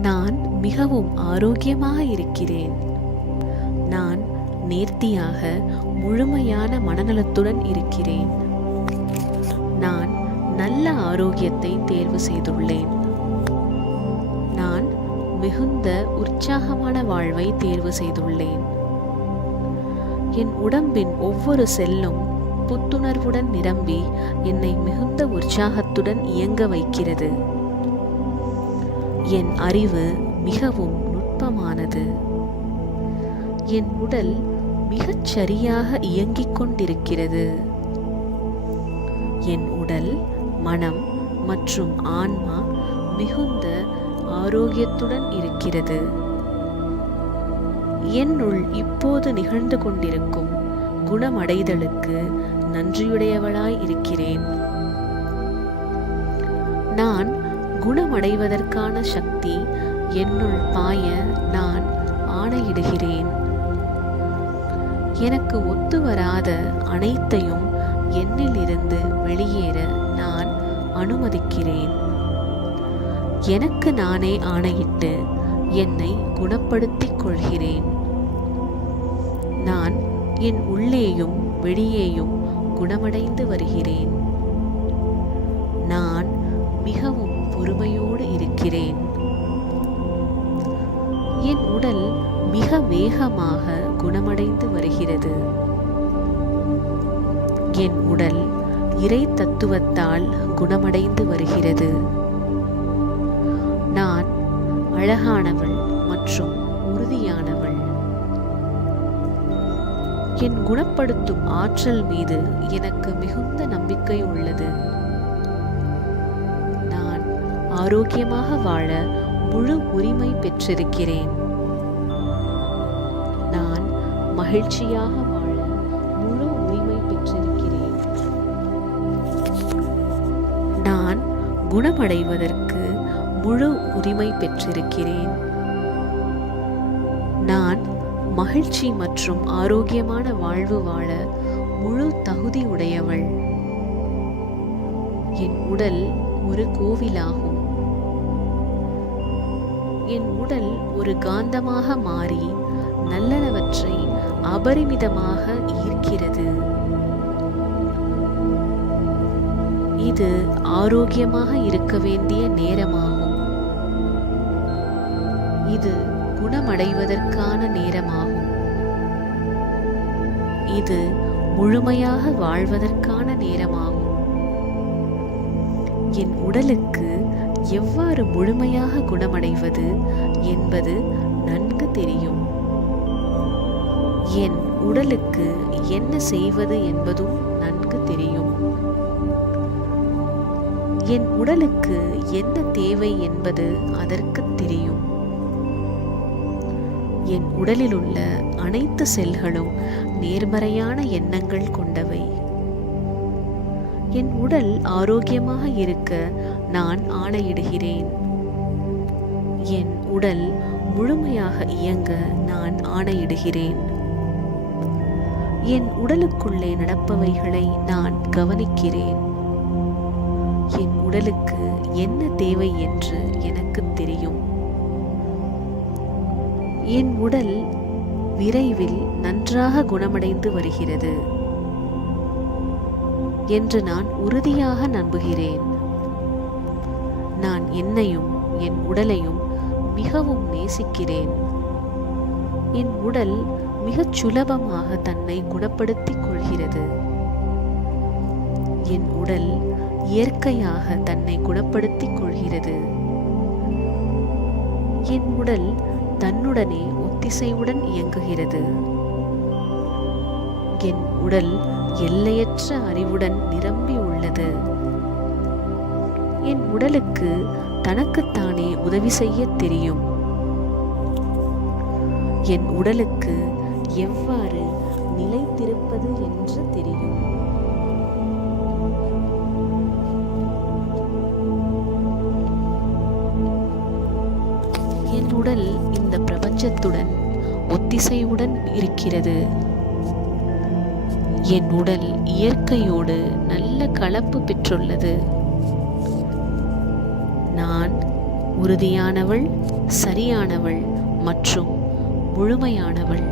நான் மிகவும் ஆரோக்கியமாக இருக்கிறேன். நான் நேர்த்தியாக முழுமையான மனநலத்துடன் இருக்கிறேன். நான் நல்ல ஆரோக்கியத்தை தேர்வு செய்துள்ளேன். நான் மிகுந்த உற்சாகமான வாழ்வை தேர்வு செய்துள்ளேன். என் உடம்பின் ஒவ்வொரு செல்லும் புத்துணர்வுடன் நிரம்பி என்னை மிகுந்த உற்சாகத்துடன் இயங்க வைக்கிறது. என் அறிவு மிகவும் நுட்பமானது. என் உடல் மிகச் சரியாக இயங்கிக் கொண்டிருக்கிறது. என் உடல், மனம் மற்றும் ஆன்மா மிகுந்த ஆரோக்கியத்துடன் இருக்கிறது. என்னுள் இப்போது நிகழ்ந்து கொண்டிருக்கும் குணமடைதலுக்கு நன்றியுடையவளாய் இருக்கிறேன். நான் குணமடைவதற்கான சக்தி என்னுள் பாய நான் ஆணையிடுகிறேன். எனக்கு ஒத்துவராத அனைத்தையும் என்னிலிருந்து வெளியேற நான் அனுமதிக்கிறேன். எனக்கு நானே ஆணையிட்டு என்னை குணப்படுத்திக் கொள்கிறேன். நான் என் உள்ளேயும் வெளியேயும் குணமடைந்து வருகிறேன். நான் மிகவும் பொறுமையோடு இருக்கிறேன். என் உடல் மிக வேகமாக குணமடைந்து வருகிறது. என் உடல் இறை தத்துவத்தால் குணமடைந்து வருகிறது. நான் அழகானவள் மற்றும் உறுதியானவள். என் குணப்படுத்தும் ஆற்றல் மீது எனக்கு மிகுந்த நம்பிக்கை உள்ளது. நான் ஆரோக்கியமாக வாழ முழு உரிமை பெற்றிருக்கிறேன். நான் மகிழ்ச்சியாக வாழ முழு உரிமை பெற்றிருக்கிறேன். நான் குணமடைவதற்கு முழு உரிமை பெற்றிருக்கிறேன். நான் மகிழ்ச்சி மற்றும் ஆரோக்கியமான வாழ்வு வாழ முழு தகுதி உடையவள். என் உடல் ஒரு கோவிலாகும். என் உடல் ஒரு காந்தமாக மாறி நல்லனவற்றை அபரிமிதமாக ஈர்க்கிறது. இது ஆரோக்கியமாக இருக்க வேண்டிய நேரமாகும். இது குணமடைவதற்கான நேரமாகும். இது முழுமையாக வாழ்வதற்கான நேரமாகும். என் உடலுக்கு எவ்வாறு முழுமையாக குணமடைவது என்பது நன்கு தெரியும். என் உடலுக்கு என்ன செய்வது என்பதும் நன்கு தெரியும். என் உடலுக்கு என்ன தேவை என்பது அதற்கு தெரியும். என் உடலில் உள்ள அனைத்து செல்களும் நேர்மறையான எண்ணங்கள் கொண்டவை. என் உடல் ஆரோக்கியமாக இருக்க நான் ஆணையிடுகிறேன். என் உடல் முழுமையாக இயங்க நான் ஆணையிடுகிறேன். என் உடலுக்குள்ளே நடப்பவைகளை நான் கவனிக்கிறேன். என் உடலுக்கு என்ன தேவை என்று எனக்கு தெரியும். என் உடல் விரைவில் நன்றாக குணமடைந்து வருகிறது என்று நான் உறுதியாக நம்புகிறேன். நான் என்னையும் என் உடலையும் மிகவும் நேசிக்கிறேன். என் உடல் மிகச் சுலபமாக தன்னை குணப்படுத்திக் கொள்கிறது. என் உடல் இயற்கையாக தன்னை குணப்படுத்திக் கொள்கிறது. என் உடல் தன்னுடனே ஒத்திசைவுடன் இயங்குகிறது. என் உடல் எல்லையற்ற அறிவுடன் நிரம்பி உள்ளது. என் உடலுக்கு தனக்குத்தானே உதவி செய்ய தெரியும். என் உடலுக்கு எவ்வாறு நிலைத்திருப்பது என்று தெரியும். என் உடல் இந்த பிரபஞ்சத்துடன் ஒத்திசைவுடன் இருக்கிறது. என் உடல் இயற்கையோடு நல்ல கலப்பு பெற்றுள்ளது. நான் உறுதியானவள், சரியானவள் மற்றும் முழுமையானவள்.